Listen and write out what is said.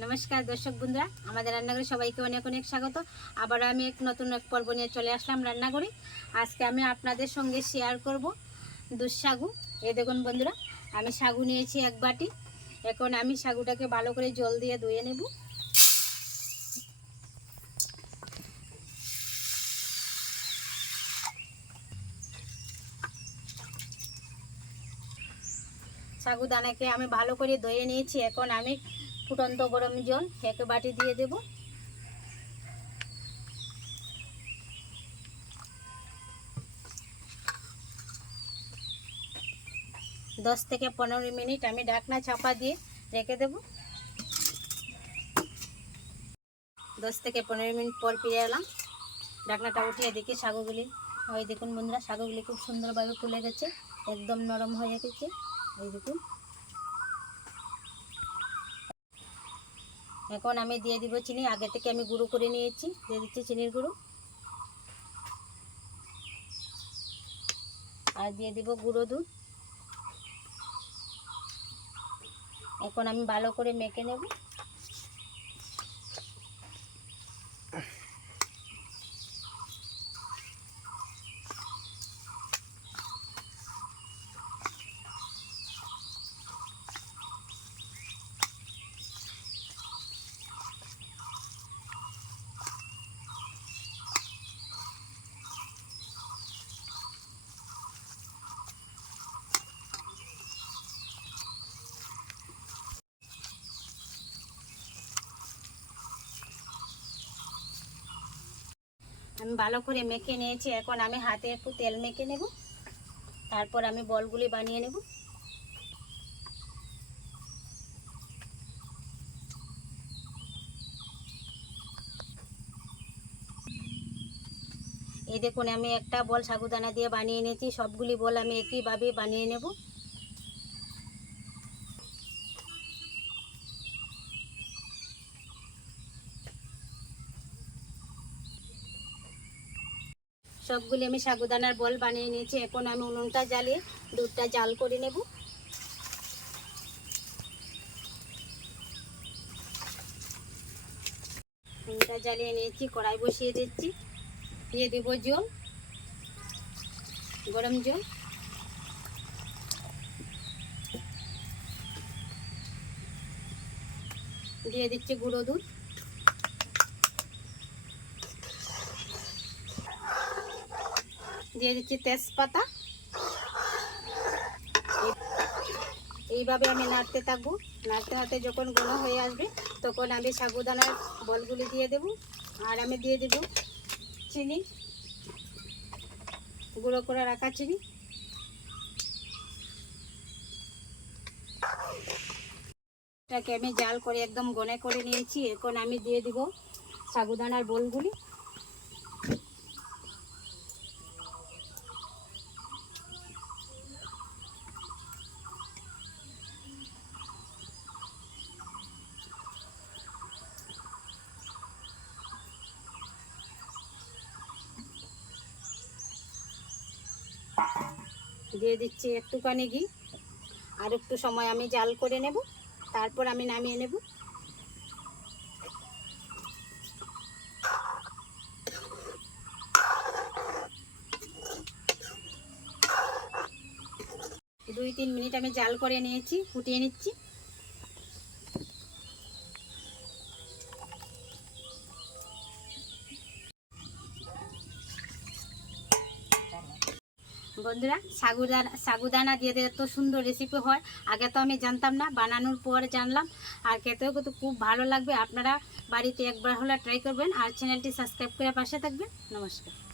नमस्कार दर्शक बंधुरा हमारे रान्नाघरे सबाइके अनेक अनेक स्वागत। आबार आमी एक नतून एक पर्व निये चले आसलाम रान्नाघरे। आज के आमी आपनादेर संगे शेयर करब दुध सागु। ए देखुन बंधुरा आमी सागु नियेछि एक बाटी। एखन आमी सागुटाके भालो करे जल दिये धुए नेब। सागुदानाके आमी भालो करे धुए नियेछि। एखन आमी फुटন্ত गरम जल एक बाटी दिए देव। 10 থেকে 15 मिनट आमी ढाकना चापा दिए रेखे देव। 10 থেকে 15 मिनट पर फिरे एलाम। ढाकनाटा उठिए देखी सागुगुली ओई देखुन बंधुरा सागुगुली खूब सुंदर भावे फुले गेছে, एकदम नरम হয়ে গেছে। এই দেখুন এখন আমি দিয়ে দিব চিনি। আগে থেকে আমি গুঁড়ো করে নিয়েছি, দিয়ে দিচ্ছি চিনির গুঁড়ো আর দিয়ে দিব গুঁড়ো দুধ। এখন আমি ভালো করে মেখে নেব। আমি ভালো করে মেখে নিয়েছি। এখন আমি হাতে একটু তেল মেখে নেব, তারপর আমি বলগুলি বানিয়ে নেব। এই দেখুন আমি একটা বল সাগুদানা দিয়ে বানিয়ে নিয়েছি। সবগুলি বল আমি একইভাবে বানিয়ে নেব। सबगुली আমি সাগুদানার বল বানিয়ে নিয়েছি। এখন আমি উনুনটা জ্বালিয়ে দুধটা জাল করে নেব। উনুনটা জ্বালিয়ে নিয়েছি, কড়াই বসিয়ে দিচ্ছি, দিয়ে দেব জল, গরম জল। দিয়ে দিচ্ছি গুঁড়ো দুধ, দিয়ে দিচ্ছি তেজপাতা। এইভাবে আমি নাড়তে থাকবো। নাড়তে নাড়তে যখন ঘন হয়ে আসবে তখন আমি সাগুদানার বলগুলি দিয়ে দেব। আর আমি দিয়ে দেব চিনি, গুঁড়ো করে রাখা চিনি। এটাকে আমি জাল করে একদম ঘন করে নিয়েছি। এখন আমি দিয়ে দেব সাগুদানার বলগুলি। দিয়ে দিচ্ছি একটুখানি ঘি। আর একটু সময় আমি জাল করে নেব, তারপর আমি নামিয়ে নেব। দুই 3 মিনিট আমি জাল করে নিয়েছি, ফুটিয়ে নিচ্ছি। বন্ধুরা সাগুদানা দিয়ে এত সুন্দর রেসিপি হয় আগে তো আমি জানতাম না, বানানোর পর জানলাম। আর খেতেও কিন্তু খুব ভালো লাগবে। আপনারা বাড়িতে একবার হলে ট্রাই করবেন আর চ্যানেলটি সাবস্ক্রাইব করে পাশে থাকবেন। নমস্কার।